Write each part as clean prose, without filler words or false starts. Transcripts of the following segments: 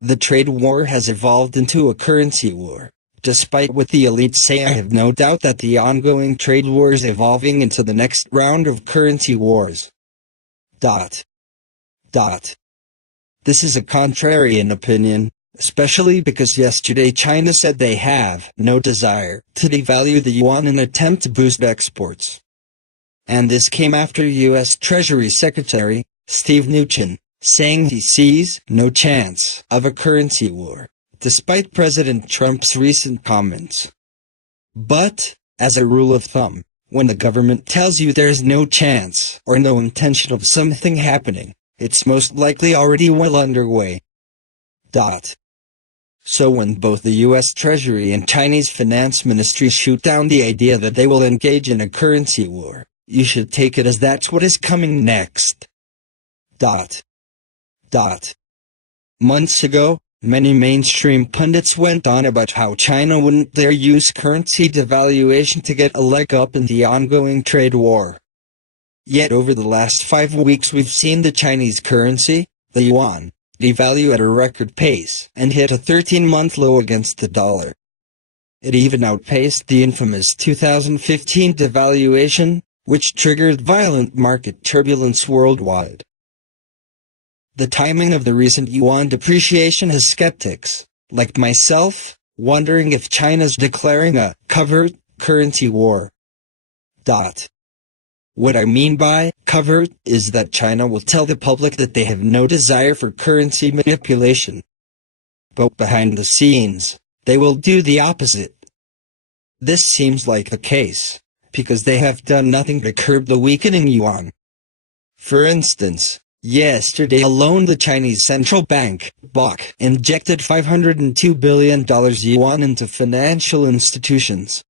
The trade war has evolved into a currency war. Despite what the elites say, I have no doubt that the ongoing trade war is evolving into the next round of currency wars. This is a contrarian opinion, especially because yesterday China said they have no desire to devalue the yuan in an attempt to boost exports. And this came after U.S. Treasury Secretary Steve Mnuchin saying he sees no chance of a currency war, despite President Trump's recent comments. But, as a rule of thumb, when the government tells you there's no chance or no intention of something happening, it's most likely already well underway. So when both the U.S. Treasury and Chinese Finance Ministry shoot down the idea that they will engage in a currency war, you should take it as that's what is coming next. Months ago, many mainstream pundits went on about how China wouldn't dare use currency devaluation to get a leg up in the ongoing trade war. Yet over the last 5 weeks we've seen the Chinese currency, the yuan, devalue at a record pace and hit a 13-month low against the dollar. It even outpaced the infamous 2015 devaluation, which triggered violent market turbulence worldwide. The timing of the recent yuan depreciation has skeptics, like myself, wondering if China's declaring a covert currency war. What I mean by covert is that China will tell the public that they have no desire for currency manipulation. But behind the scenes, they will do the opposite. This seems like the case, because they have done nothing to curb the weakening yuan. For instance, yesterday alone the Chinese Central Bank, BOC, injected $502 billion yuan into financial institutions.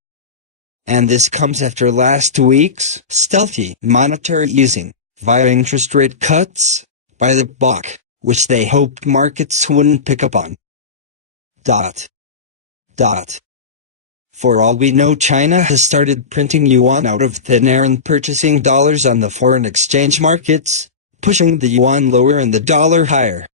And this comes after last week's stealthy monetary easing, via interest rate cuts, by the BOC, which they hoped markets wouldn't pick up on. For all we know, China has started printing yuan out of thin air and purchasing dollars on the foreign exchange markets, pushing the yuan lower and the dollar higher.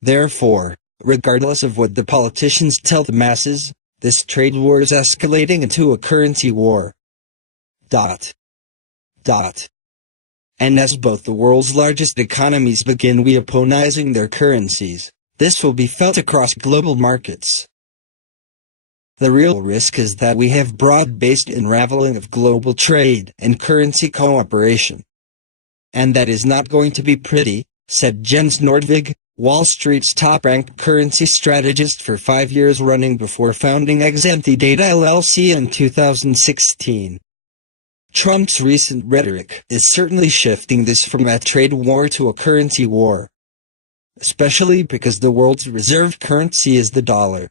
Therefore, regardless of what the politicians tell the masses, this trade war is escalating into a currency war. And as both the world's largest economies begin weaponizing their currencies, this will be felt across global markets. The real risk is that we have broad-based unraveling of global trade and currency cooperation. And that is not going to be pretty, said Jens Nordvig, Wall Street's top-ranked currency strategist for 5 years running before founding Exanthi Data LLC in 2016. Trump's recent rhetoric is certainly shifting this from a trade war to a currency war. Especially because the world's reserve currency is the dollar.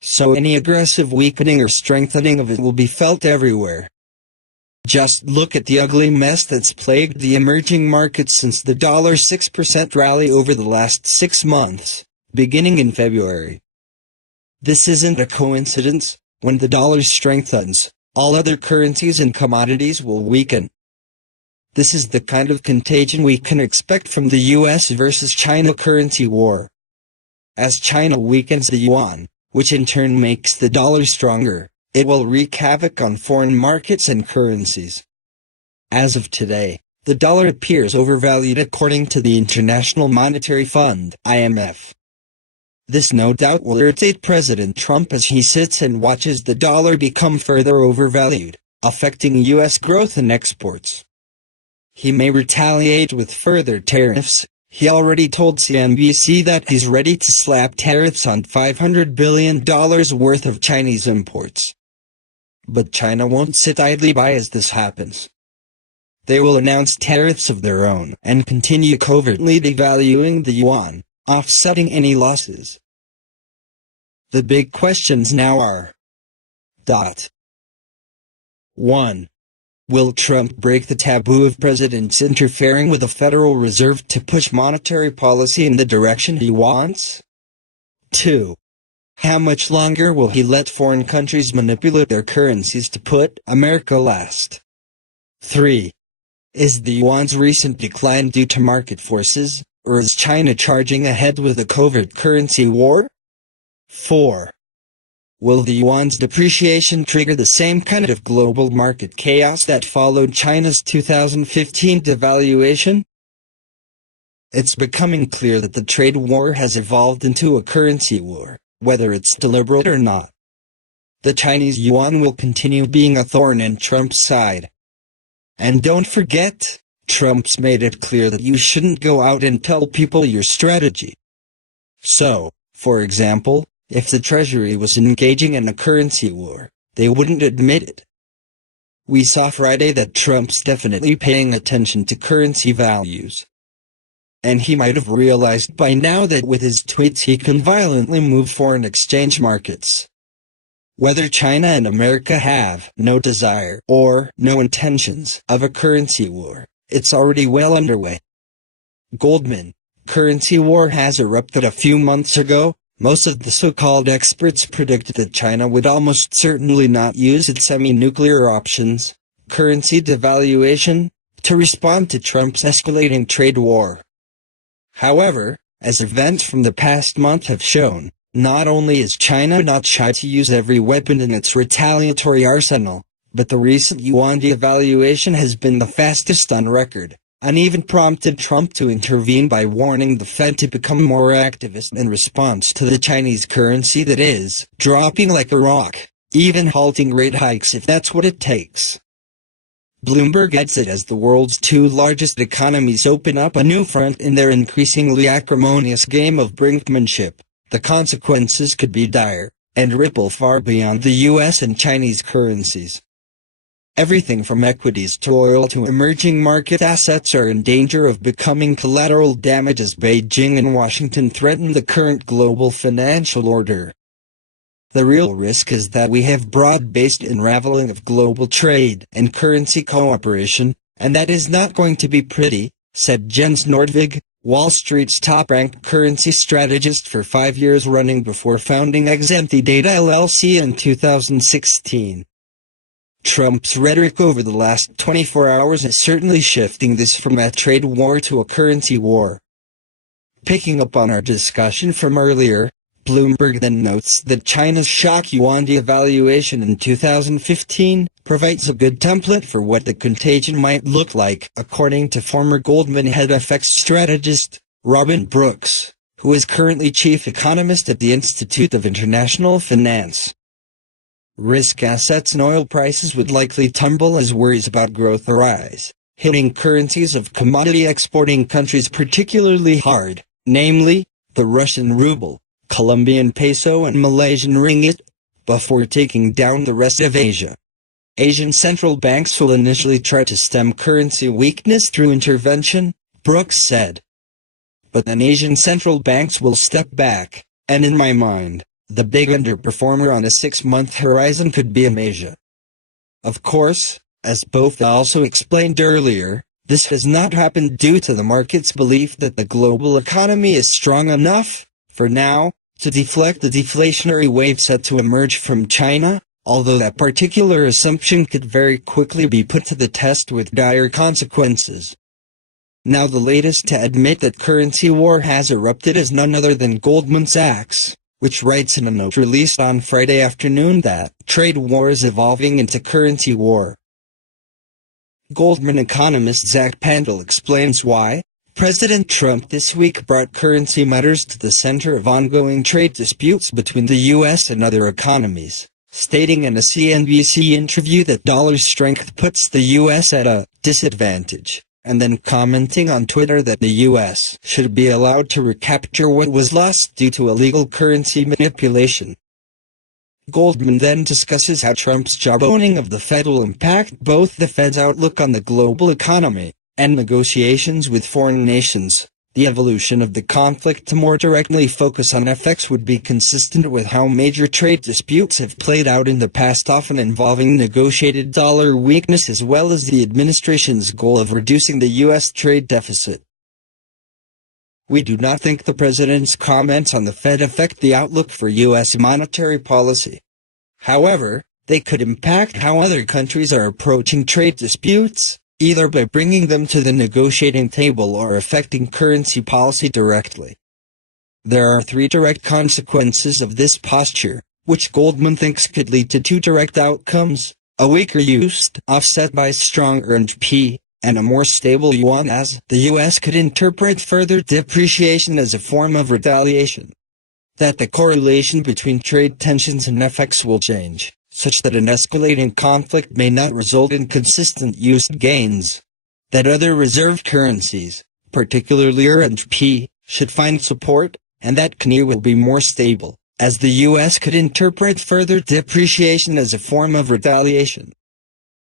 So any aggressive weakening or strengthening of it will be felt everywhere. Just look at the ugly mess that's plagued the emerging markets since the dollar's 6% rally over the last 6 months, beginning in February. This isn't a coincidence. When the dollar strengthens, all other currencies and commodities will weaken. This is the kind of contagion we can expect from the US versus China currency war. As China weakens the yuan, which in turn makes the dollar stronger, it will wreak havoc on foreign markets and currencies. As of today, the dollar appears overvalued according to the International Monetary Fund (IMF). This no doubt will irritate President Trump as he sits and watches the dollar become further overvalued, affecting U.S. growth and exports. He may retaliate with further tariffs. He already told CNBC that he's ready to slap tariffs on $500 billion worth of Chinese imports. But China won't sit idly by as this happens. They will announce tariffs of their own and continue covertly devaluing the yuan, offsetting any losses. The big questions now are: 1. Will Trump break the taboo of presidents interfering with the Federal Reserve to push monetary policy in the direction he wants? 2. How much longer will he let foreign countries manipulate their currencies to put America last? 3. Is the yuan's recent decline due to market forces, or is China charging ahead with a covert currency war? 4. Will the yuan's depreciation trigger the same kind of global market chaos that followed China's 2015 devaluation? It's becoming clear that the trade war has evolved into a currency war, whether it's deliberate or not. The Chinese yuan will continue being a thorn in Trump's side. And don't forget, Trump's made it clear that you shouldn't go out and tell people your strategy. So, for example, if the Treasury was engaging in a currency war, they wouldn't admit it. We saw Friday that Trump's definitely paying attention to currency values. And he might have realized by now that with his tweets he can violently move foreign exchange markets. Whether China and America have no desire or no intentions of a currency war, it's already well underway. Goldman, currency war has erupted a few months ago. Most of the so-called experts predicted that China would almost certainly not use its semi-nuclear options, currency devaluation, to respond to Trump's escalating trade war. However, as events from the past month have shown, not only is China not shy to use every weapon in its retaliatory arsenal, but the recent yuan devaluation has been the fastest on record, and even prompted Trump to intervene by warning the Fed to become more activist in response to the Chinese currency that is dropping like a rock, even halting rate hikes if that's what it takes. Bloomberg adds that as the world's two largest economies open up a new front in their increasingly acrimonious game of brinkmanship, the consequences could be dire, and ripple far beyond the US and Chinese currencies. Everything from equities to oil to emerging market assets are in danger of becoming collateral damage as Beijing and Washington threaten the current global financial order. The real risk is that we have broad-based unraveling of global trade and currency cooperation, and that is not going to be pretty, said Jens Nordvig, Wall Street's top-ranked currency strategist for 5 years running before founding Exenti Data LLC in 2016. Trump's rhetoric over the last 24 hours is certainly shifting this from a trade war to a currency war. Picking up on our discussion from earlier, Bloomberg then notes that China's shock yuan devaluation in 2015 provides a good template for what the contagion might look like, according to former Goldman head FX strategist, Robin Brooks, who is currently chief economist at the Institute of International Finance. Risk assets and oil prices would likely tumble as worries about growth arise, hitting currencies of commodity exporting countries particularly hard, namely, the Russian ruble, Colombian peso and Malaysian ringgit, before taking down the rest of Asia. Asian central banks will initially try to stem currency weakness through intervention, Brooks said. But then Asian central banks will step back, and in my mind, the big underperformer on a 6-month horizon could be Asia. Of course, as both also explained earlier, this has not happened due to the market's belief that the global economy is strong enough, for now, to deflect the deflationary wave set to emerge from China, although that particular assumption could very quickly be put to the test with dire consequences. Now the latest to admit that currency war has erupted is none other than Goldman Sachs, which writes in a note released on Friday afternoon that trade war is evolving into currency war. Goldman economist Zach Pandal explains why President Trump this week brought currency matters to the center of ongoing trade disputes between the U.S. and other economies, stating in a CNBC interview that dollar strength puts the U.S. at a disadvantage, and then commenting on Twitter that the U.S. should be allowed to recapture what was lost due to illegal currency manipulation. Goldman then discusses how Trump's jawboning of the Fed will impact both the Fed's outlook on the global economy and negotiations with foreign nations. The evolution of the conflict to more directly focus on FX would be consistent with how major trade disputes have played out in the past, often involving negotiated dollar weakness as well as the administration's goal of reducing the U.S. trade deficit. We do not think the president's comments on the Fed affect the outlook for U.S. monetary policy. However, they could impact how other countries are approaching trade disputes, either by bringing them to the negotiating table or affecting currency policy directly. There are three direct consequences of this posture, which Goldman thinks could lead to two direct outcomes: a weaker USD offset by stronger RMB, and a more stable yuan, as the US could interpret further depreciation as a form of retaliation. That the correlation between trade tensions and FX will change, such that an escalating conflict may not result in consistent USD gains. That other reserve currencies, particularly RMB, should find support, and that KNY will be more stable, as the US could interpret further depreciation as a form of retaliation.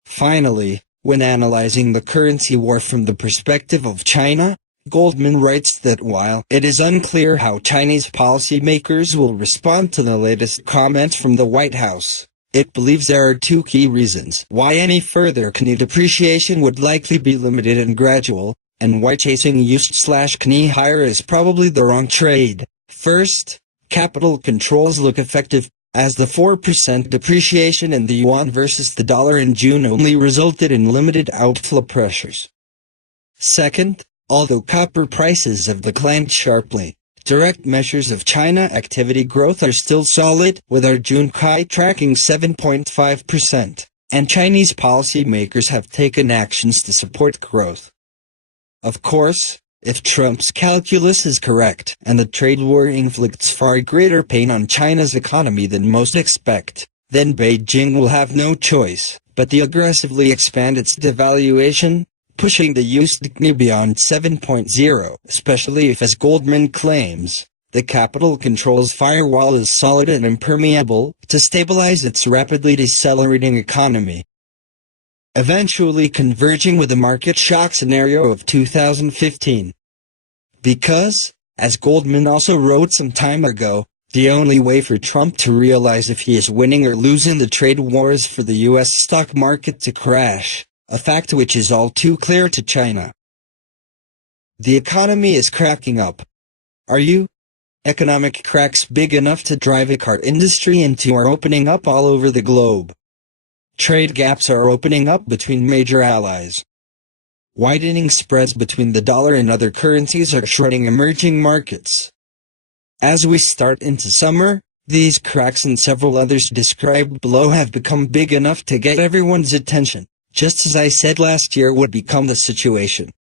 Finally, when analyzing the currency war from the perspective of China, Goldman writes that while it is unclear how Chinese policymakers will respond to the latest comments from the White House, it believes there are two key reasons why any further KNY depreciation would likely be limited and gradual, and why chasing USD/KNY higher is probably the wrong trade. First, capital controls look effective, as the 4% depreciation in the yuan versus the dollar in June only resulted in limited outflow pressures. Second, although copper prices have declined sharply, direct measures of China activity growth are still solid, with our June CPI tracking 7.5%, and Chinese policymakers have taken actions to support growth. Of course, if Trump's calculus is correct and the trade war inflicts far greater pain on China's economy than most expect, then Beijing will have no choice but to aggressively expand its devaluation, pushing the USD/KNY beyond 7.0, especially if, as Goldman claims, the capital controls firewall is solid and impermeable, to stabilize its rapidly decelerating economy, eventually converging with the market shock scenario of 2015. Because, as Goldman also wrote some time ago, the only way for Trump to realize if he is winning or losing the trade war is for the US stock market to crash, a fact which is all too clear to China. The economy is cracking up. Are you? Economic cracks big enough to drive a car industry into are opening up all over the globe. Trade gaps are opening up between major allies. Widening spreads between the dollar and other currencies are shredding emerging markets. As we start into summer, these cracks and several others described below have become big enough to get everyone's attention, just as I said last year would become the situation.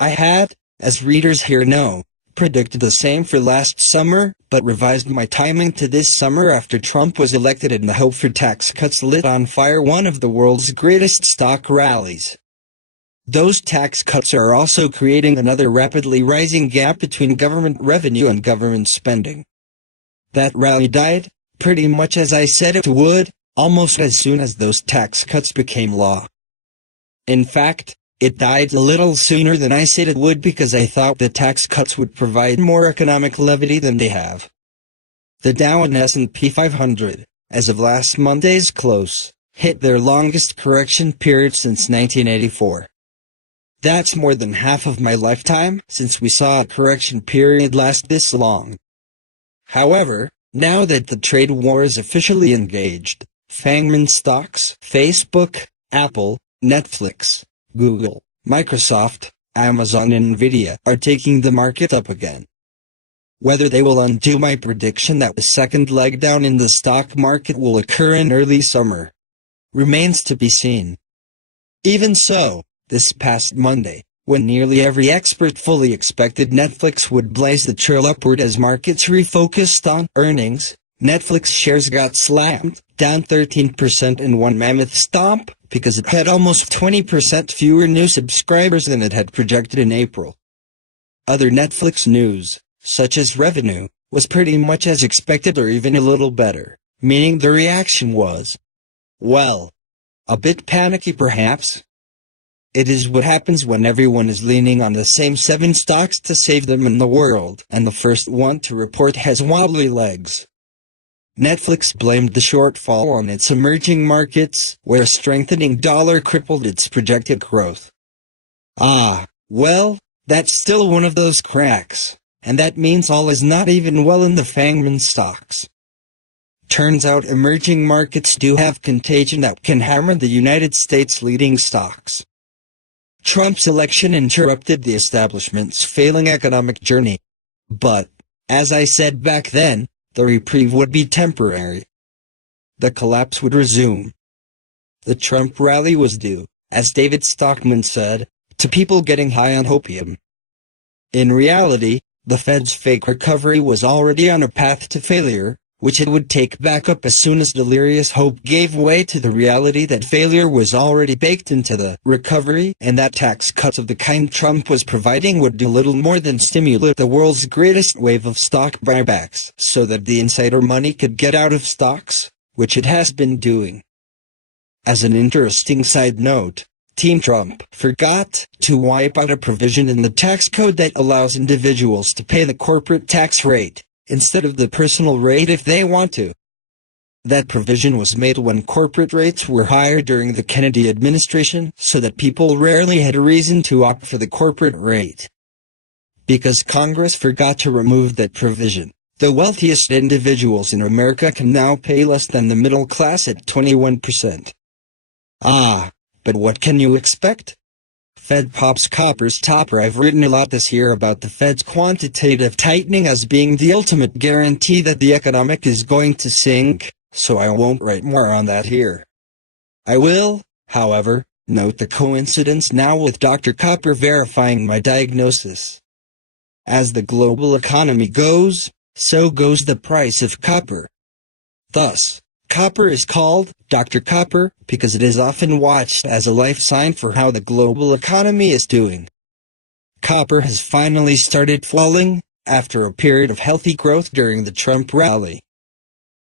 I had, as readers here know, predicted the same for last summer, but revised my timing to this summer after Trump was elected and the hope for tax cuts lit on fire one of the world's greatest stock rallies. Those tax cuts are also creating another rapidly rising gap between government revenue and government spending. That rally died, pretty much as I said it would, almost as soon as those tax cuts became law. In fact, it died a little sooner than I said it would because I thought the tax cuts would provide more economic levity than they have. The Dow and S&P 500, as of last Monday's close, hit their longest correction period since 1984. That's more than half of my lifetime since we saw a correction period last this long. However, now that the trade war is officially engaged, FANGMAN stocks, Facebook, Apple, Netflix, Google, Microsoft, Amazon and Nvidia are taking the market up again. Whether they will undo my prediction that the second leg down in the stock market will occur in early summer remains to be seen. Even so, this past Monday, when nearly every expert fully expected Netflix would blaze the trail upward as markets refocused on earnings, Netflix shares got slammed, down 13% in one mammoth stomp, because it had almost 20% fewer new subscribers than it had projected in April. Other Netflix news, such as revenue, was pretty much as expected or even a little better, meaning the reaction was, well, a bit panicky perhaps. It is what happens when everyone is leaning on the same 7 stocks to save them in the world, and the first one to report has wobbly legs. Netflix blamed the shortfall on its emerging markets, where a strengthening dollar crippled its projected growth. Well, that's still one of those cracks, and that means all is not even well in the FANGMAN stocks. Turns out emerging markets do have contagion that can hammer the United States leading stocks. Trump's election interrupted the establishment's failing economic journey. But, as I said back then, the reprieve would be temporary. The collapse would resume. The Trump rally was due, as David Stockman said, to people getting high on opium. In reality, the Fed's fake recovery was already on a path to failure, which it would take back up as soon as delirious hope gave way to the reality that failure was already baked into the recovery and that tax cuts of the kind Trump was providing would do little more than stimulate the world's greatest wave of stock buybacks so that the insider money could get out of stocks, which it has been doing. As an interesting side note, Team Trump forgot to wipe out a provision in the tax code that allows individuals to pay the corporate tax rate instead of the personal rate if they want to. That provision was made when corporate rates were higher during the Kennedy administration so that people rarely had a reason to opt for the corporate rate. Because Congress forgot to remove that provision, the wealthiest individuals in America can now pay less than the middle class at 21%. But what can you expect? Fed Pops Copper's topper. I've written a lot this year about the Fed's quantitative tightening as being the ultimate guarantee that the economic is going to sink, so I won't write more on that here. I will, however, note the coincidence now with Dr. Copper verifying my diagnosis. As the global economy goes, so goes the price of copper. Thus, copper is called Dr. Copper because it is often watched as a life sign for how the global economy is doing. Copper has finally started falling, after a period of healthy growth during the Trump rally.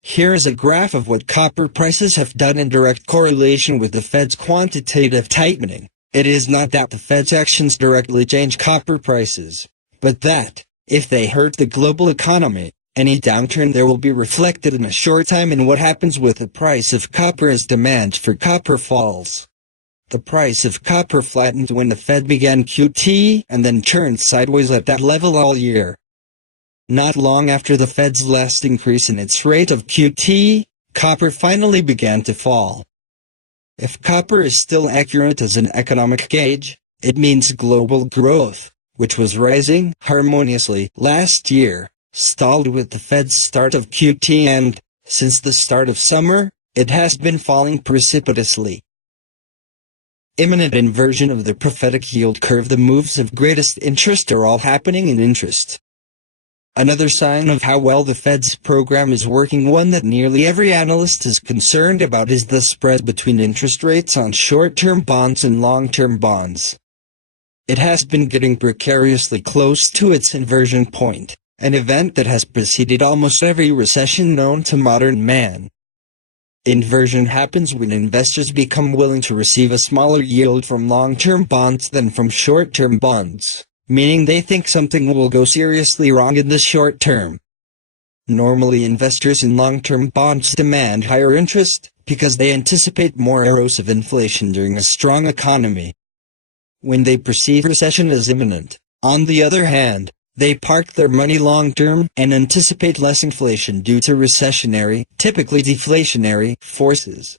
Here is a graph of what copper prices have done in direct correlation with the Fed's quantitative tightening. It is not that the Fed's actions directly change copper prices, but that, if they hurt the global economy, any downturn there will be reflected in a short time in what happens with the price of copper as demand for copper falls. The price of copper flattened when the Fed began QT and then turned sideways at that level all year. Not long after the Fed's last increase in its rate of QT, copper finally began to fall. If copper is still accurate as an economic gauge, it means global growth, which was rising harmoniously last year, stalled with the Fed's start of QT and, since the start of summer, it has been falling precipitously. Imminent inversion of the prophetic yield curve. The moves of greatest interest are all happening in interest. Another sign of how well the Fed's program is working, one that nearly every analyst is concerned about, is the spread between interest rates on short-term bonds and long-term bonds. It has been getting precariously close to its inversion point, an event that has preceded almost every recession known to modern man. Inversion happens when investors become willing to receive a smaller yield from long-term bonds than from short-term bonds, meaning they think something will go seriously wrong in the short term. Normally investors in long-term bonds demand higher interest because they anticipate more erosive inflation during a strong economy. When they perceive recession as imminent, on the other hand, they park their money long-term and anticipate less inflation due to recessionary, typically deflationary, forces.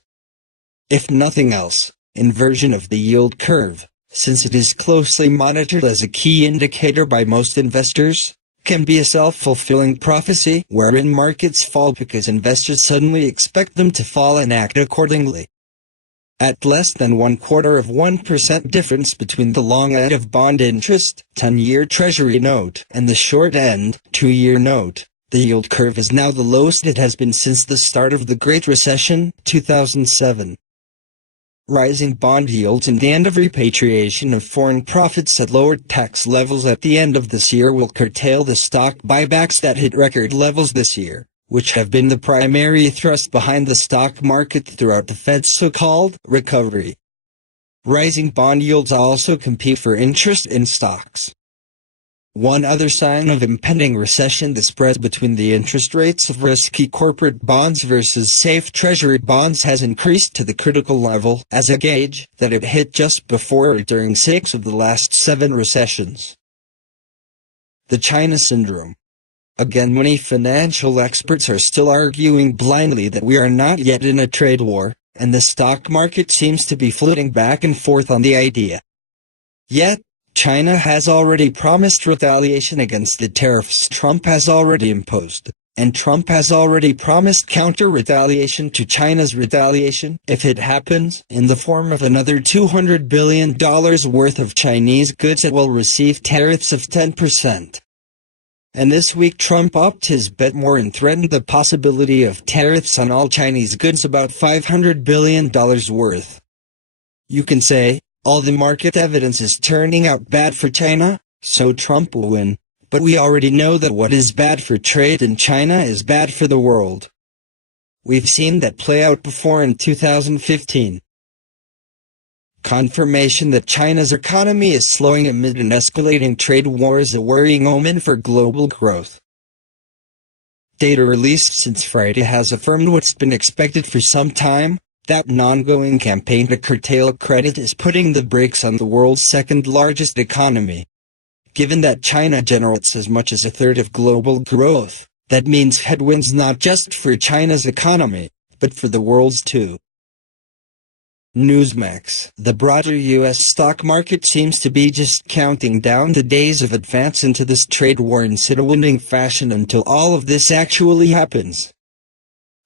If nothing else, inversion of the yield curve, since it is closely monitored as a key indicator by most investors, can be a self-fulfilling prophecy wherein markets fall because investors suddenly expect them to fall and act accordingly. At less than 0.25% difference between the long end of bond interest, 10-year Treasury note, and the short end, 2-year note, the yield curve is now the lowest it has been since the start of the Great Recession, 2007. Rising bond yields and the end of repatriation of foreign profits at lower tax levels at the end of this year will curtail the stock buybacks that hit record levels this year, which have been the primary thrust behind the stock market throughout the Fed's so-called recovery. Rising bond yields also compete for interest in stocks. One other sign of impending recession: the spread between the interest rates of risky corporate bonds versus safe Treasury bonds has increased to the critical level as a gauge that it hit just before or during 6 of the last 7 recessions. The China syndrome. Again, many financial experts are still arguing blindly that we are not yet in a trade war, and the stock market seems to be flitting back and forth on the idea. Yet, China has already promised retaliation against the tariffs Trump has already imposed, and Trump has already promised counter-retaliation to China's retaliation if it happens in the form of another $200 billion worth of Chinese goods that will receive tariffs of 10%. And this week Trump upped his bet more and threatened the possibility of tariffs on all Chinese goods about $500 billion worth. You can say, all the market evidence is turning out bad for China, so Trump will win, but we already know that what is bad for trade in China is bad for the world. We've seen that play out before in 2015. Confirmation that China's economy is slowing amid an escalating trade war is a worrying omen for global growth. Data released since Friday has affirmed what's been expected for some time, that an ongoing campaign to curtail credit is putting the brakes on the world's second-largest economy. Given that China generates as much as a third of global growth, that means headwinds not just for China's economy, but for the world's too. Newsmax. The broader U.S. stock market seems to be just counting down the days of advance into this trade war in sidewinder fashion until all of this actually happens.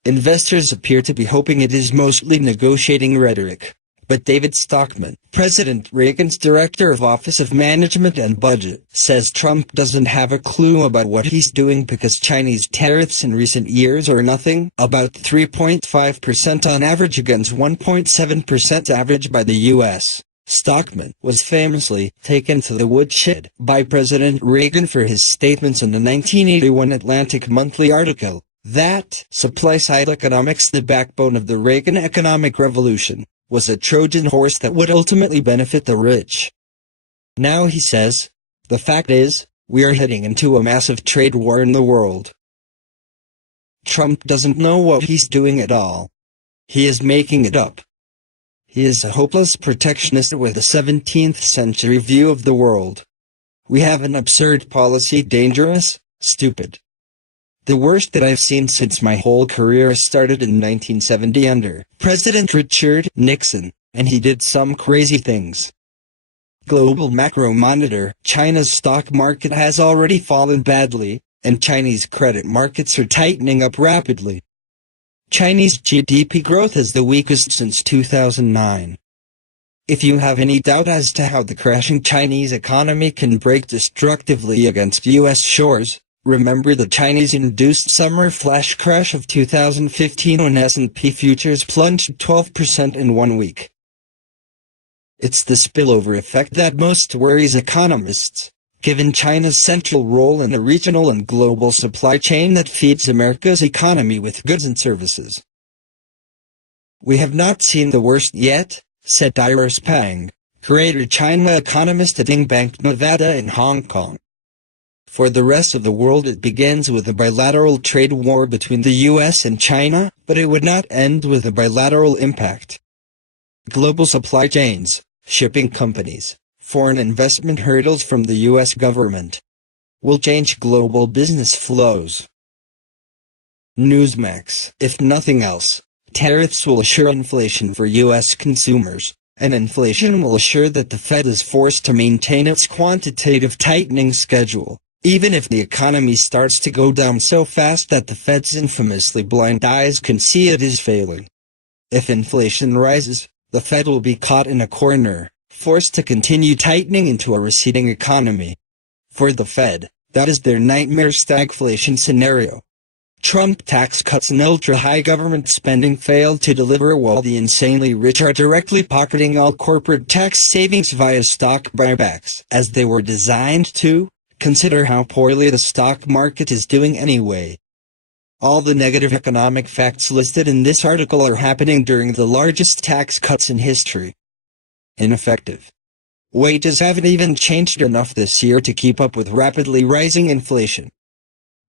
Investors appear to be hoping it is mostly negotiating rhetoric, but David Stockman, President Reagan's Director of Office of Management and Budget, says Trump doesn't have a clue about what he's doing because Chinese tariffs in recent years are nothing, about 3.5% on average against 1.7% average by the U.S. Stockman was famously taken to the woodshed by President Reagan for his statements in the 1981 Atlantic Monthly article that supply-side economics, the backbone of the Reagan economic revolution, was a Trojan horse that would ultimately benefit the rich. Now he says, the fact is, we are heading into a massive trade war in the world. Trump doesn't know what he's doing at all. He is making it up. He is a hopeless protectionist with a 17th century view of the world. We have an absurd policy, dangerous, stupid. The worst that I've seen since my whole career started in 1970 under President Richard Nixon, and he did some crazy things. Global Macro Monitor. China's stock market has already fallen badly, and Chinese credit markets are tightening up rapidly. Chinese GDP growth is the weakest since 2009. If you have any doubt as to how the crashing Chinese economy can break destructively against U.S. shores, remember the Chinese-induced summer flash crash of 2015 when S&P futures plunged 12% in 1 week. It's the spillover effect that most worries economists, given China's central role in the regional and global supply chain that feeds America's economy with goods and services. We have not seen the worst yet, said Iris Pang, Greater China economist at Bank Nevada in Hong Kong. For the rest of the world it begins with a bilateral trade war between the US and China, but it would not end with a bilateral impact. Global supply chains, shipping companies, foreign investment hurdles from the US government will change global business flows. Newsmax. If nothing else, tariffs will assure inflation for US consumers, and inflation will assure that the Fed is forced to maintain its quantitative tightening schedule, even if the economy starts to go down so fast that the Fed's infamously blind eyes can see it is failing. If inflation rises, the Fed will be caught in a corner, forced to continue tightening into a receding economy. For the Fed, that is their nightmare stagflation scenario. Trump tax cuts and ultra-high government spending failed to deliver while the insanely rich are directly pocketing all corporate tax savings via stock buybacks, as they were designed to. Consider how poorly the stock market is doing anyway. All the negative economic facts listed in this article are happening during the largest tax cuts in history. Ineffective. Wages haven't even changed enough this year to keep up with rapidly rising inflation.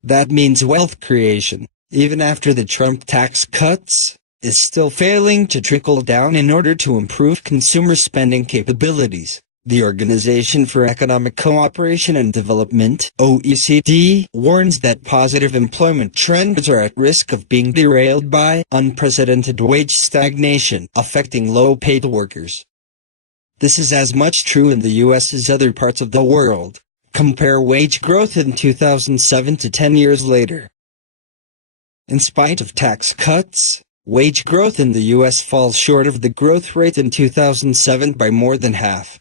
That means wealth creation, even after the Trump tax cuts, is still failing to trickle down in order to improve consumer spending capabilities. The Organization for Economic Cooperation and Development (OECD) warns that positive employment trends are at risk of being derailed by unprecedented wage stagnation affecting low-paid workers. This is as much true in the US as other parts of the world. Compare wage growth in 2007 to 10 years later. In spite of tax cuts, wage growth in the US falls short of the growth rate in 2007 by more than half.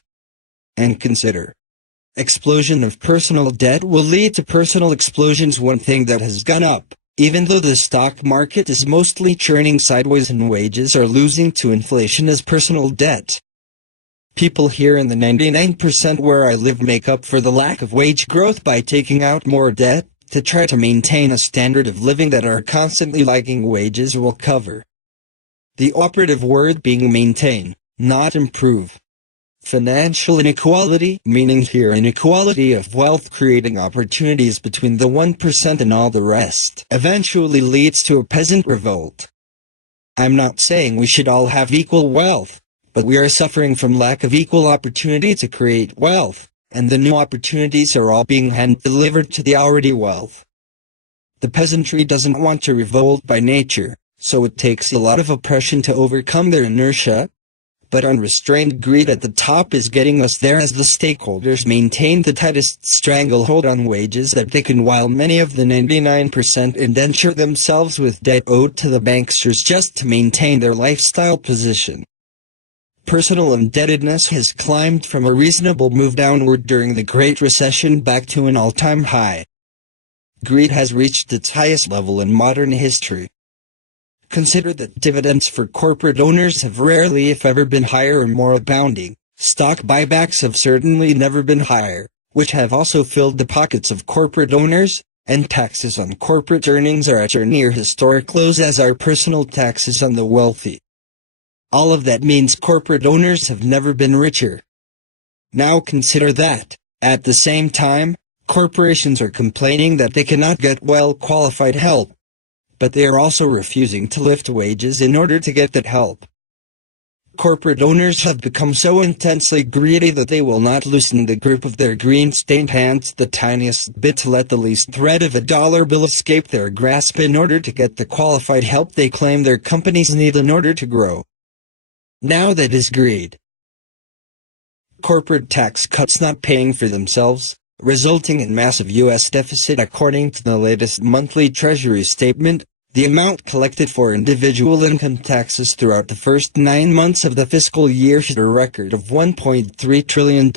And consider. Explosion of personal debt will lead to personal explosions. One thing that has gone up, even though the stock market is mostly churning sideways and wages are losing to inflation, is personal debt. People here in the 99% where I live make up for the lack of wage growth by taking out more debt to try to maintain a standard of living that our constantly lagging wages will cover. The operative word being maintain, not improve. Financial inequality, meaning here inequality of wealth creating opportunities between the 1% and all the rest, eventually leads to a peasant revolt. I'm not saying we should all have equal wealth, but we are suffering from lack of equal opportunity to create wealth, and the new opportunities are all being hand-delivered to the already wealth. The peasantry doesn't want to revolt by nature, so it takes a lot of oppression to overcome their inertia. But unrestrained greed at the top is getting us there as the stakeholders maintain the tightest stranglehold on wages that they can, while many of the 99% indenture themselves with debt owed to the banksters just to maintain their lifestyle position. Personal indebtedness has climbed from a reasonable move downward during the Great Recession back to an all-time high. Greed has reached its highest level in modern history. Consider that dividends for corporate owners have rarely if ever been higher or more abounding. Stock buybacks have certainly never been higher, which have also filled the pockets of corporate owners, and taxes on corporate earnings are at or near historic lows, as are personal taxes on the wealthy. All of that means corporate owners have never been richer. Now consider that, at the same time, corporations are complaining that they cannot get well-qualified help. But they are also refusing to lift wages in order to get that help. Corporate owners have become so intensely greedy that they will not loosen the grip of their green-stained hands the tiniest bit to let the least thread of a dollar bill escape their grasp in order to get the qualified help they claim their companies need in order to grow. Now that is greed. Corporate tax cuts not paying for themselves, resulting in massive U.S. deficit. According to the latest monthly Treasury statement, the amount collected for individual income taxes throughout the first 9 months of the fiscal year hit a record of $1.3 trillion.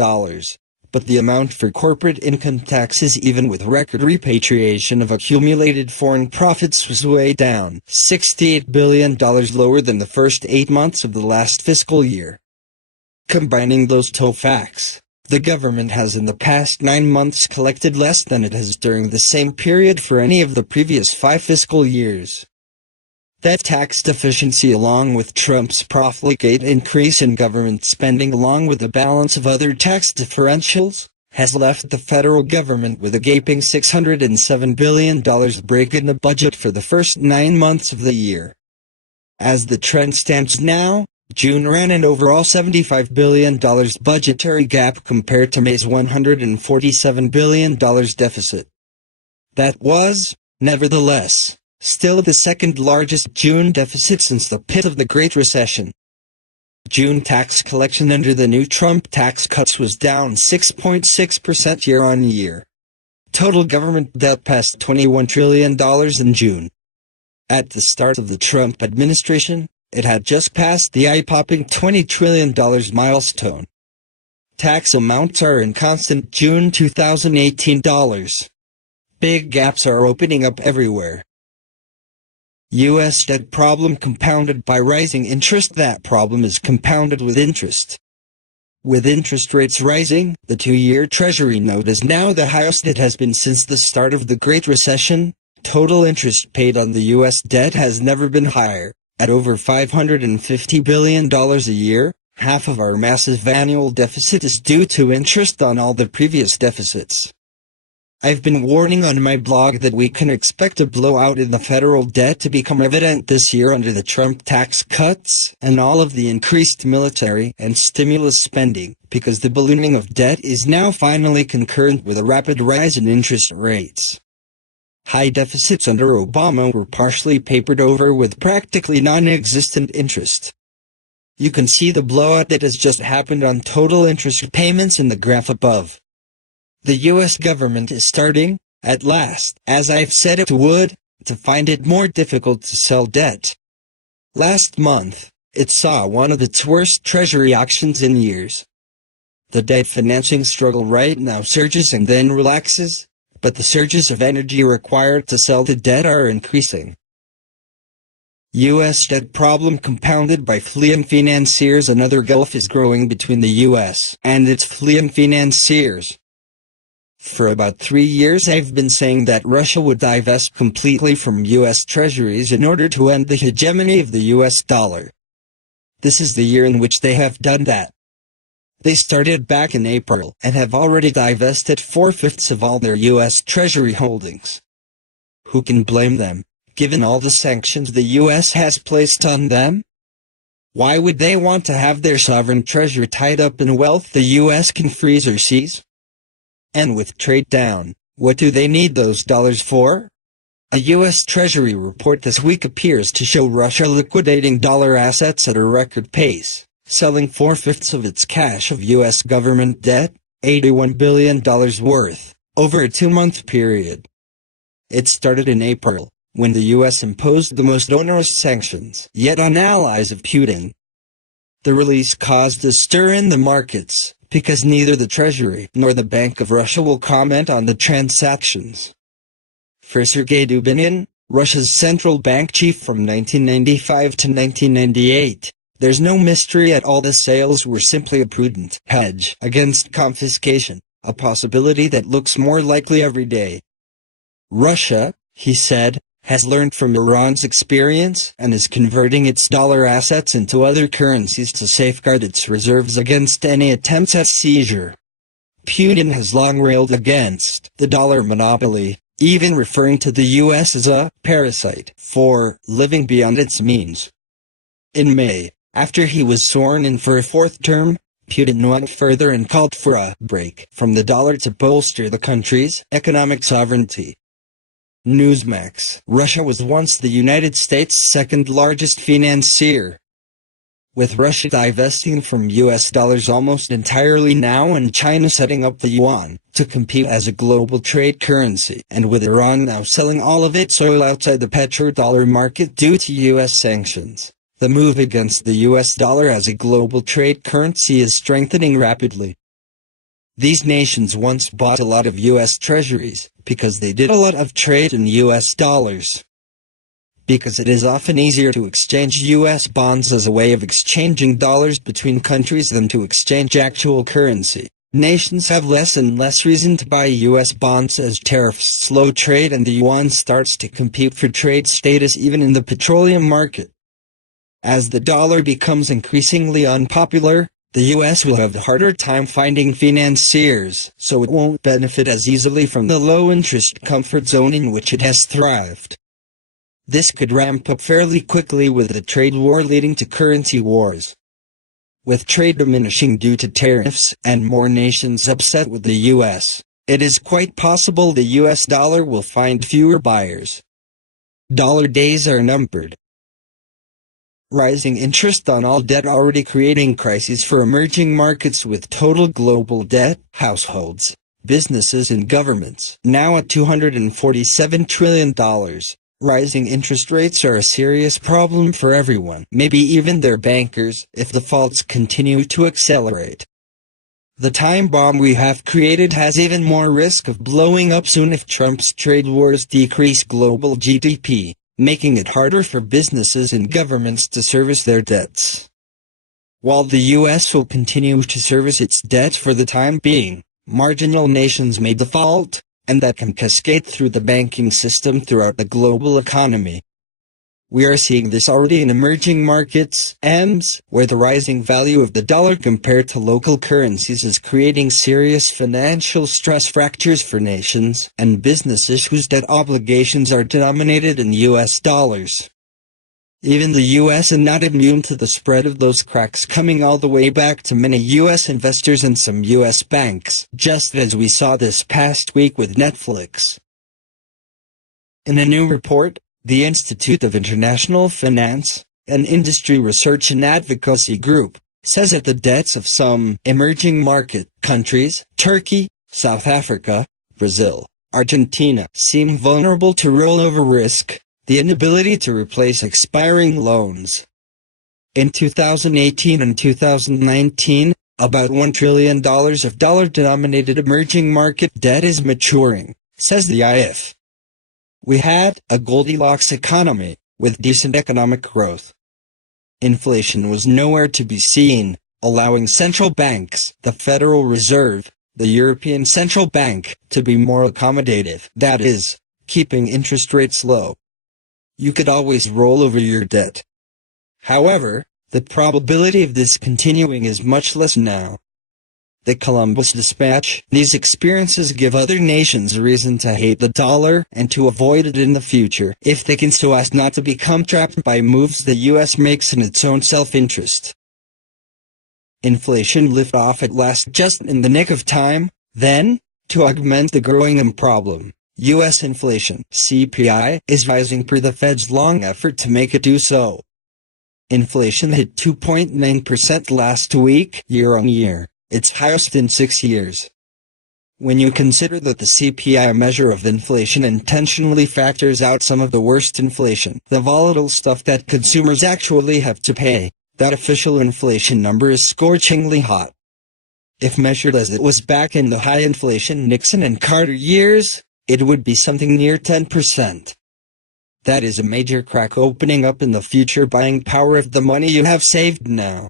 But the amount for corporate income taxes, even with record repatriation of accumulated foreign profits, was way down, $68 billion lower than the first 8 months of the last fiscal year. Combining those two facts, the government has in the past 9 months collected less than it has during the same period for any of the previous 5 fiscal years. That tax deficiency, along with Trump's profligate increase in government spending along with a balance of other tax differentials, has left the federal government with a gaping $607 billion break in the budget for the first 9 months of the year. As the trend stands now, June ran an overall $75 billion budgetary gap compared to May's $147 billion deficit. That was, nevertheless, still the second largest June deficit since the pit of the Great Recession. June tax collection under the new Trump tax cuts was down 6.6% year-on-year. Total government debt passed $21 trillion in June. At the start of the Trump administration, it had just passed the eye-popping $20 trillion milestone. Tax amounts are in constant June 2018 dollars. Big gaps are opening up everywhere. U.S. debt problem compounded by rising interest. That problem is compounded with interest. With interest rates rising, the 2-year Treasury note is now the highest it has been since the start of the Great Recession. Total interest paid on the U.S. debt has never been higher, at over $550 billion a year. Half of our massive annual deficit is due to interest on all the previous deficits. I've been warning on my blog that we can expect a blowout in the federal debt to become evident this year under the Trump tax cuts and all of the increased military and stimulus spending, because the ballooning of debt is now finally concurrent with a rapid rise in interest rates. High deficits under Obama were partially papered over with practically non-existent interest. You can see the blowout that has just happened on total interest payments in the graph above. The U.S. government is starting, at last, as I've said it would, to find it more difficult to sell debt. Last month, it saw one of its worst treasury auctions in years. The debt financing struggle right now surges and then relaxes, but the surges of energy required to sell the debt are increasing. U.S. debt problem compounded by fleeing financiers. Another gulf is growing between the U.S. and its fleeing financiers. For about 3 years I've been saying that Russia would divest completely from U.S. treasuries in order to end the hegemony of the U.S. dollar. This is the year in which they have done that. They started back in April and have already divested 4/5 of all their U.S. treasury holdings. Who can blame them, given all the sanctions the U.S. has placed on them? Why would they want to have their sovereign treasure tied up in wealth the U.S. can freeze or seize? And with trade down, what do they need those dollars for? A U.S. Treasury report this week appears to show Russia liquidating dollar assets at a record pace, selling 4/5 of its cache of U.S. government debt, $81 billion worth, over a 2-month period. It started in April, when the U.S. imposed the most onerous sanctions yet on allies of Putin. The release caused a stir in the markets, because neither the Treasury nor the Bank of Russia will comment on the transactions. For Sergei Dubinin, Russia's central bank chief from 1995 to 1998, there's no mystery at all. The sales were simply a prudent hedge against confiscation, a possibility that looks more likely every day. Russia, he said, has learned from Iran's experience and is converting its dollar assets into other currencies to safeguard its reserves against any attempts at seizure. Putin has long railed against the dollar monopoly, even referring to the U.S. as a parasite for living beyond its means. In May, after he was sworn in for a 4th term, Putin went further and called for a break from the dollar to bolster the country's economic sovereignty. Newsmax: Russia was once the United States' second-largest financier. With Russia divesting from U.S. dollars almost entirely now and China setting up the yuan to compete as a global trade currency, and with Iran now selling all of its oil outside the petrodollar market due to U.S. sanctions, the move against the U.S. dollar as a global trade currency is strengthening rapidly. These nations once bought a lot of U.S. treasuries, because they did a lot of trade in U.S. dollars. Because it is often easier to exchange U.S. bonds as a way of exchanging dollars between countries than to exchange actual currency, nations have less and less reason to buy U.S. bonds as tariffs slow trade and the yuan starts to compete for trade status even in the petroleum market. As the dollar becomes increasingly unpopular, the U.S. will have a harder time finding financiers, so it won't benefit as easily from the low-interest comfort zone in which it has thrived. This could ramp up fairly quickly with the trade war leading to currency wars. With trade diminishing due to tariffs and more nations upset with the U.S., it is quite possible the U.S. dollar will find fewer buyers. Dollar days are numbered. Rising interest on all debt already creating crises for emerging markets with total global debt, households, businesses and governments now at $247 trillion. Rising interest rates are a serious problem for everyone, maybe even their bankers, if defaults continue to accelerate. The time bomb we have created has even more risk of blowing up soon if Trump's trade wars decrease global GDP, making it harder for businesses and governments to service their debts. While the U.S. will continue to service its debt for the time being, marginal nations may default, and that can cascade through the banking system throughout the global economy. We are seeing this already in emerging markets, EMs, where the rising value of the dollar compared to local currencies is creating serious financial stress fractures for nations and businesses whose debt obligations are denominated in U.S. dollars. Even the U.S. is not immune to the spread of those cracks coming all the way back to many U.S. investors and some U.S. banks, just as we saw this past week with Netflix. In a new report, the Institute of International Finance, an industry research and advocacy group, says that the debts of some emerging market countries, Turkey, South Africa, Brazil, Argentina, seem vulnerable to rollover risk, the inability to replace expiring loans. In 2018 and 2019, about $1 trillion of dollar-denominated emerging market debt is maturing, says the IF. We had a Goldilocks economy, with decent economic growth. Inflation was nowhere to be seen, allowing central banks, the Federal Reserve, the European Central Bank, to be more accommodative, that is, keeping interest rates low. You could always roll over your debt. However, the probability of this continuing is much less now. The Columbus Dispatch: these experiences give other nations a reason to hate the dollar and to avoid it in the future if they can, so as not to become trapped by moves the U.S. makes in its own self-interest. Inflation lifted off at last just in the nick of time, then, to augment the growing problem, U.S. inflation (CPI) is rising per the Fed's long effort to make it do so. Inflation hit 2.9% last week, year-on-year, its highest in 6 years. When you consider that the CPI measure of inflation intentionally factors out some of the worst inflation, the volatile stuff that consumers actually have to pay, that official inflation number is scorchingly hot. If measured as it was back in the high-inflation Nixon and Carter years, it would be something near 10%. That is a major crack opening up in the future buying power of the money you have saved now.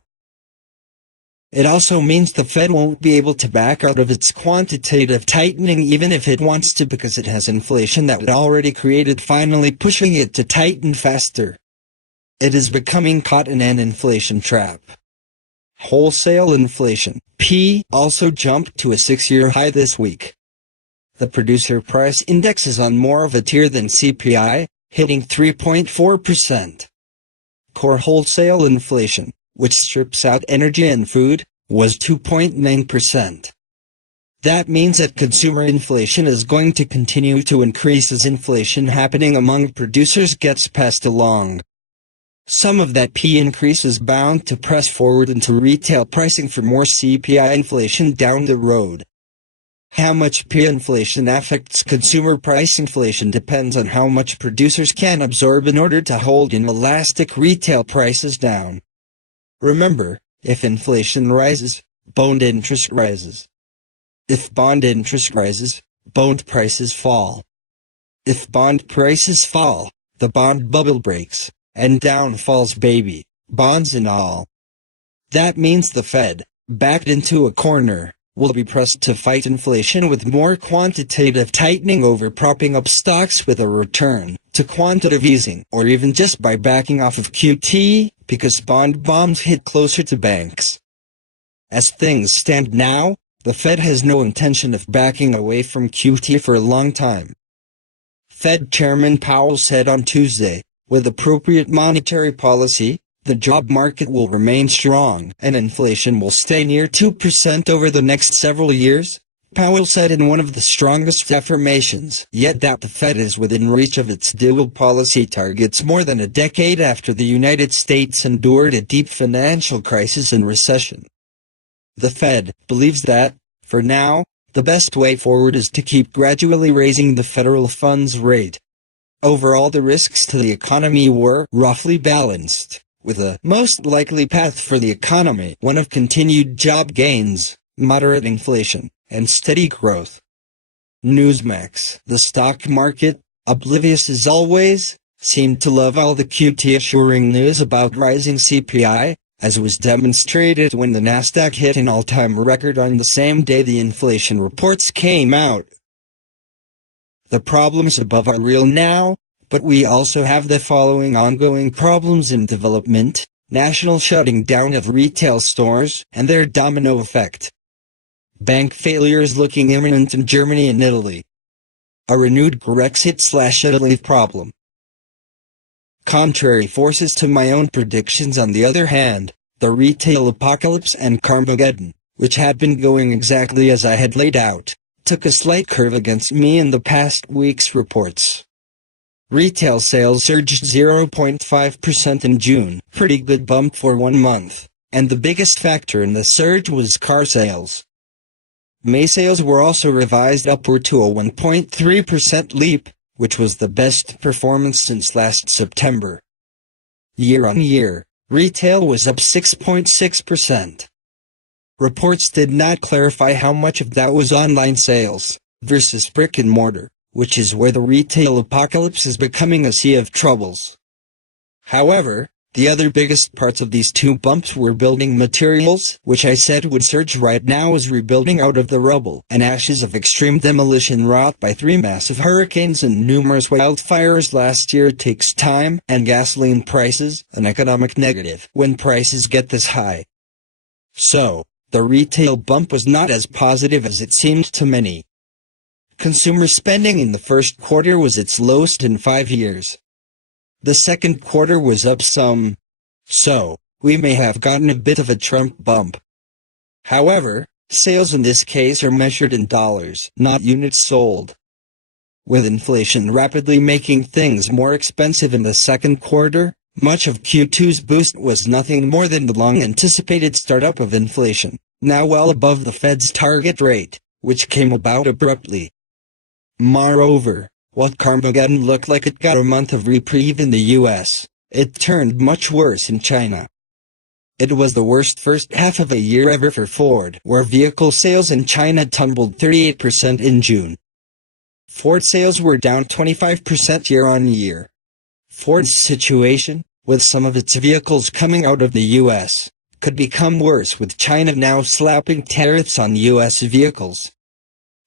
It also means the Fed won't be able to back out of its quantitative tightening even if it wants to, because it has inflation that it already created finally pushing it to tighten faster. It is becoming caught in an inflation trap. Wholesale inflation, P, also jumped to a 6-year high this week. The producer price index is on more of a tier than CPI, hitting 3.4%. Core wholesale inflation, which strips out energy and food, was 2.9%. That means that consumer inflation is going to continue to increase as inflation happening among producers gets passed along. Some of that P increase is bound to press forward into retail pricing for more CPI inflation down the road. How much P inflation affects consumer price inflation depends on how much producers can absorb in order to hold inelastic retail prices down. Remember, if inflation rises, bond interest rises. If bond interest rises, bond prices fall. If bond prices fall, the bond bubble breaks, and down falls baby, bonds and all. That means the Fed, backed into a corner, will be pressed to fight inflation with more quantitative tightening over propping up stocks with a return to quantitative easing, or even just by backing off of QT, because bond bombs hit closer to banks. As things stand now, the Fed has no intention of backing away from QT for a long time. Fed Chairman Powell said on Tuesday, with appropriate monetary policy, the job market will remain strong and inflation will stay near 2% over the next several years, Powell said in one of the strongest affirmations yet that the Fed is within reach of its dual policy targets more than a decade after the United States endured a deep financial crisis and recession. The Fed believes that, for now, the best way forward is to keep gradually raising the federal funds rate. Overall, the risks to the economy were roughly balanced, with a most likely path for the economy one of continued job gains, moderate inflation, and steady growth. Newsmax, the stock market, oblivious as always, seemed to love all the QT assuring news about rising CPI, as was demonstrated when the Nasdaq hit an all-time record on the same day the inflation reports came out. The problems above are real now, but we also have the following ongoing problems in development: national shutting down of retail stores and their domino effect. Bank failures looking imminent in Germany and Italy. A renewed Brexit/Italy problem. Contrary forces to my own predictions on the other hand, the retail apocalypse and Carmageddon, which had been going exactly as I had laid out, took a slight curve against me in the past week's reports. Retail sales surged 0.5% in June, pretty good bump for 1 month, and the biggest factor in the surge was car sales. May sales were also revised upward to a 1.3% leap, which was the best performance since last September. Year-on-year, retail was up 6.6%. Reports did not clarify how much of that was online sales versus brick-and-mortar, which is where the retail apocalypse is becoming a sea of troubles. However, the other biggest parts of these two bumps were building materials, which I said would surge right now as rebuilding out of the rubble and ashes of extreme demolition wrought by 3 massive hurricanes and numerous wildfires last year takes time, and gasoline prices, an economic negative when prices get this high. So, the retail bump was not as positive as it seemed to many. Consumer spending in the first quarter was its lowest in 5 years. The second quarter was up some. So, we may have gotten a bit of a Trump bump. However, sales in this case are measured in dollars, not units sold. With inflation rapidly making things more expensive in the second quarter, much of Q2's boost was nothing more than the long-anticipated startup of inflation, now well above the Fed's target rate, which came about abruptly. Moreover, what Carmageddon looked like it got a month of reprieve in the US, it turned much worse in China. It was the worst first half of a year ever for Ford, where vehicle sales in China tumbled 38% in June. Ford sales were down 25% year-on-year. Ford's situation, with some of its vehicles coming out of the US, could become worse with China now slapping tariffs on US vehicles.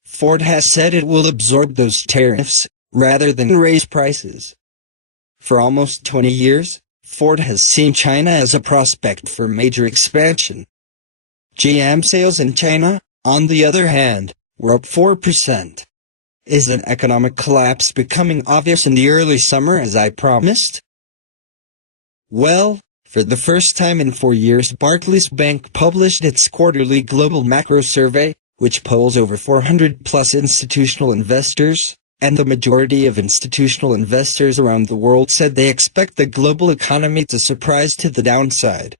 Ford has said it will absorb those tariffs, rather than raise prices. For almost 20 years, Ford has seen China as a prospect for major expansion. GM sales in China, on the other hand, were up 4%. Is an economic collapse becoming obvious in the early summer as I promised? Well, for the first time in 4 years, Barclays Bank published its quarterly global macro survey, which polls over 400-plus institutional investors, and the majority of institutional investors around the world said they expect the global economy to surprise to the downside.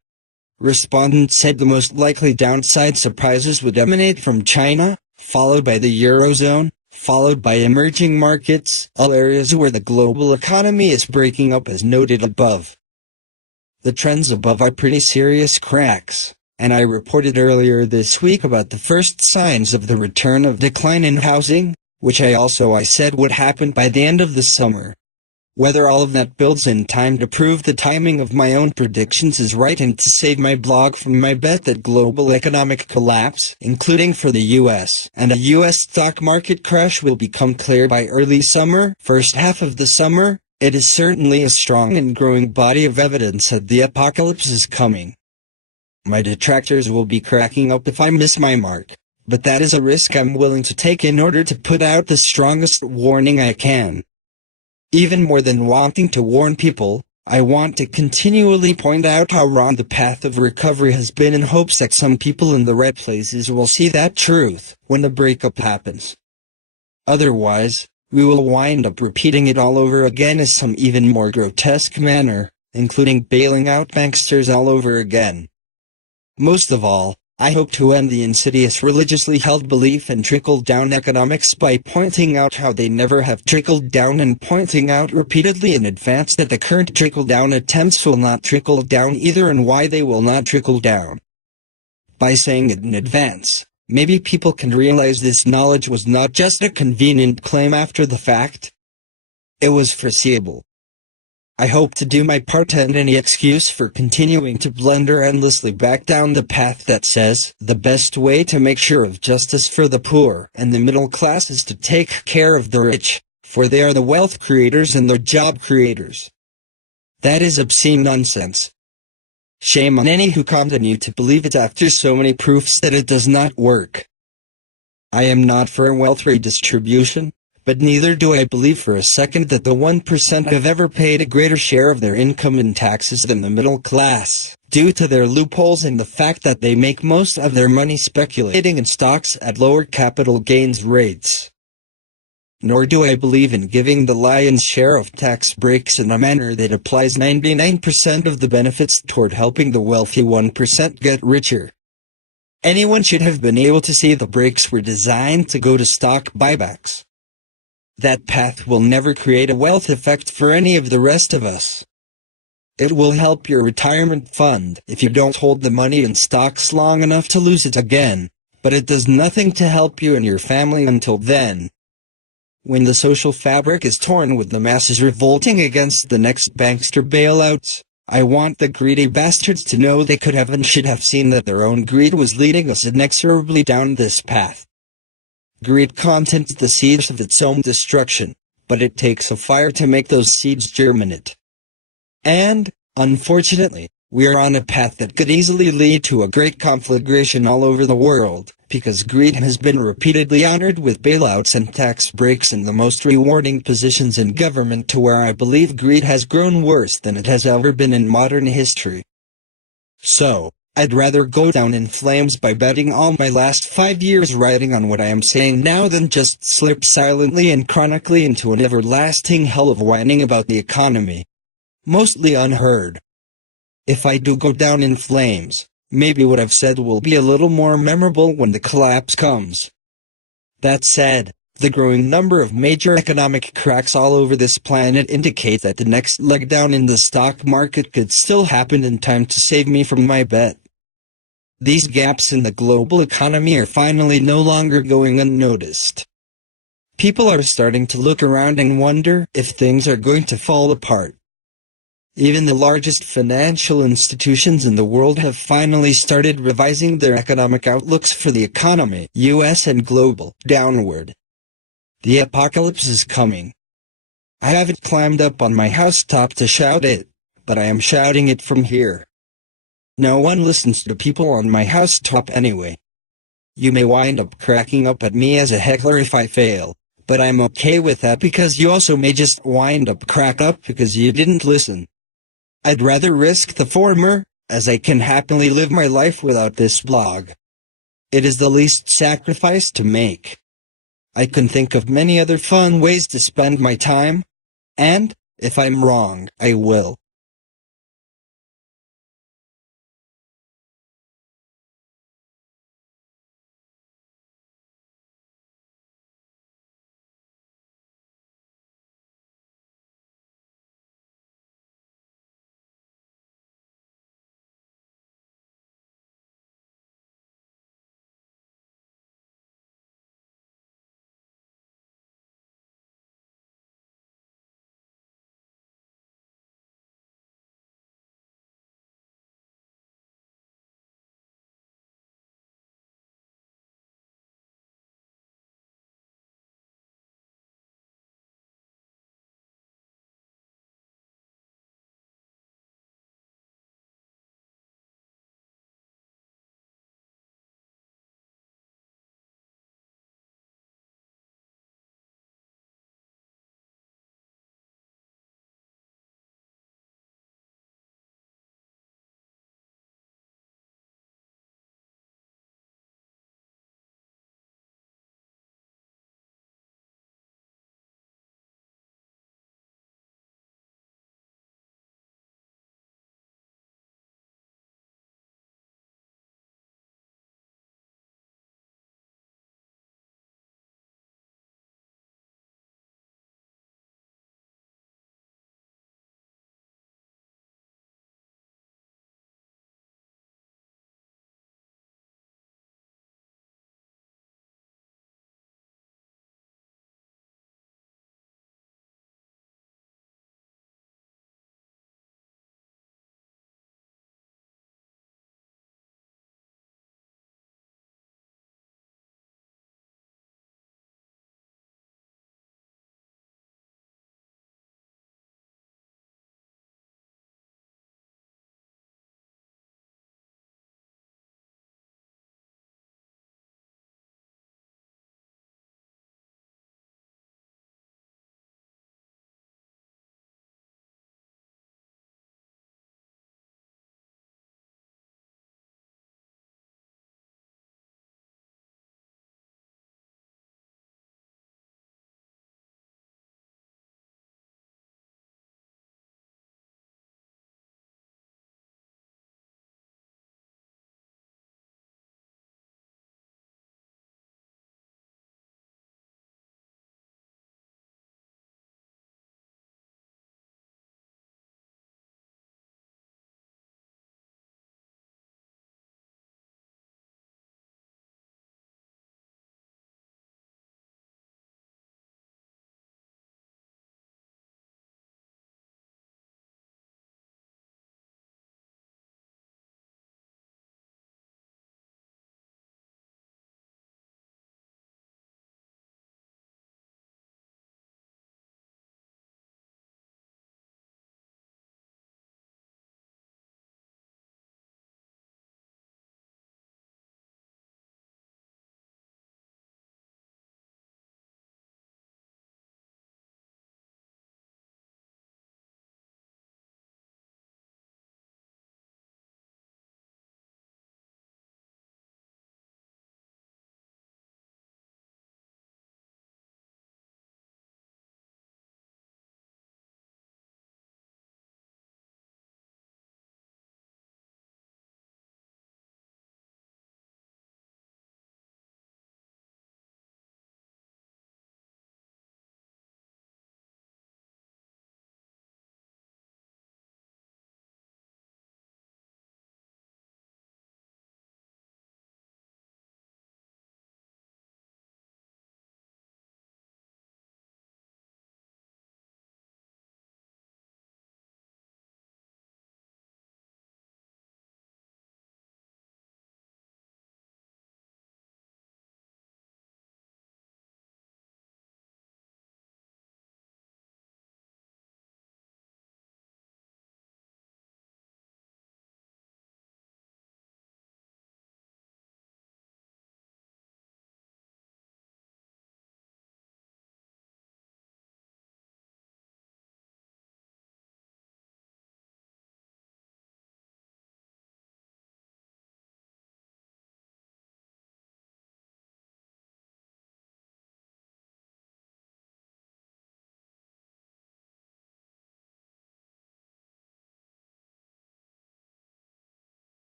Respondents said the most likely downside surprises would emanate from China, followed by the Eurozone, followed by emerging markets, all areas where the global economy is breaking up as noted above. The trends above are pretty serious cracks, and I reported earlier this week about the first signs of the return of decline in housing, which I said would happen by the end of the summer. Whether all of that builds in time to prove the timing of my own predictions is right and to save my blog from my bet that global economic collapse, including for the US, and a US stock market crash will become clear by early summer, first half of the summer, it is certainly a strong and growing body of evidence that the apocalypse is coming. My detractors will be cracking up if I miss my mark, but that is a risk I'm willing to take in order to put out the strongest warning I can. Even more than wanting to warn people, I want to continually point out how wrong the path of recovery has been in hopes that some people in the right places will see that truth when the breakup happens. Otherwise, we will wind up repeating it all over again in some even more grotesque manner, including bailing out banksters all over again. Most of all, I hope to end the insidious religiously held belief in trickle-down economics by pointing out how they never have trickled down and pointing out repeatedly in advance that the current trickle-down attempts will not trickle down either and why they will not trickle down. By saying it in advance, maybe people can realize this knowledge was not just a convenient claim after the fact. It was foreseeable. I hope to do my part to end any excuse for continuing to blunder endlessly back down the path that says the best way to make sure of justice for the poor and the middle class is to take care of the rich, for they are the wealth creators and the job creators. That is obscene nonsense. Shame on any who continue to believe it after so many proofs that it does not work. I am not for wealth redistribution, but neither do I believe for a second that the 1% have ever paid a greater share of their income in taxes than the middle class, due to their loopholes and the fact that they make most of their money speculating in stocks at lower capital gains rates. nor do I believe in giving the lion's share of tax breaks in a manner that applies 99% of the benefits toward helping the wealthy 1% get richer. Anyone should have been able to see the breaks were designed to go to stock buybacks. That path will never create a wealth effect for any of the rest of us. It will help your retirement fund if you don't hold the money in stocks long enough to lose it again, but it does nothing to help you and your family until then. When the social fabric is torn with the masses revolting against the next bankster bailouts, I want the greedy bastards to know they could have and should have seen that their own greed was leading us inexorably down this path. Greed contents the seeds of its own destruction, but it takes a fire to make those seeds germinate. And, unfortunately, we are on a path that could easily lead to a great conflagration all over the world, because greed has been repeatedly honored with bailouts and tax breaks in the most rewarding positions in government, to where I believe greed has grown worse than it has ever been in modern history. So, I'd rather go down in flames by betting all my last 5 years riding on what I am saying now than just slip silently and chronically into an everlasting hell of whining about the economy. Mostly unheard. If I do go down in flames, maybe what I've said will be a little more memorable when the collapse comes. That said, the growing number of major economic cracks all over this planet indicate that the next leg down in the stock market could still happen in time to save me from my bet. These gaps in the global economy are finally no longer going unnoticed. People are starting to look around and wonder if things are going to fall apart. Even the largest financial institutions in the world have finally started revising their economic outlooks for the economy, US and global, downward. The apocalypse is coming. I haven't climbed up on my housetop to shout it, but I am shouting it from here. No one listens to people on my housetop anyway. You may wind up cracking up at me as a heckler if I fail, but I'm okay with that because you also may just wind up crack up because you didn't listen. I'd rather risk the former, as I can happily live my life without this blog. It is the least sacrifice to make. I can think of many other fun ways to spend my time, and, if I'm wrong, I will.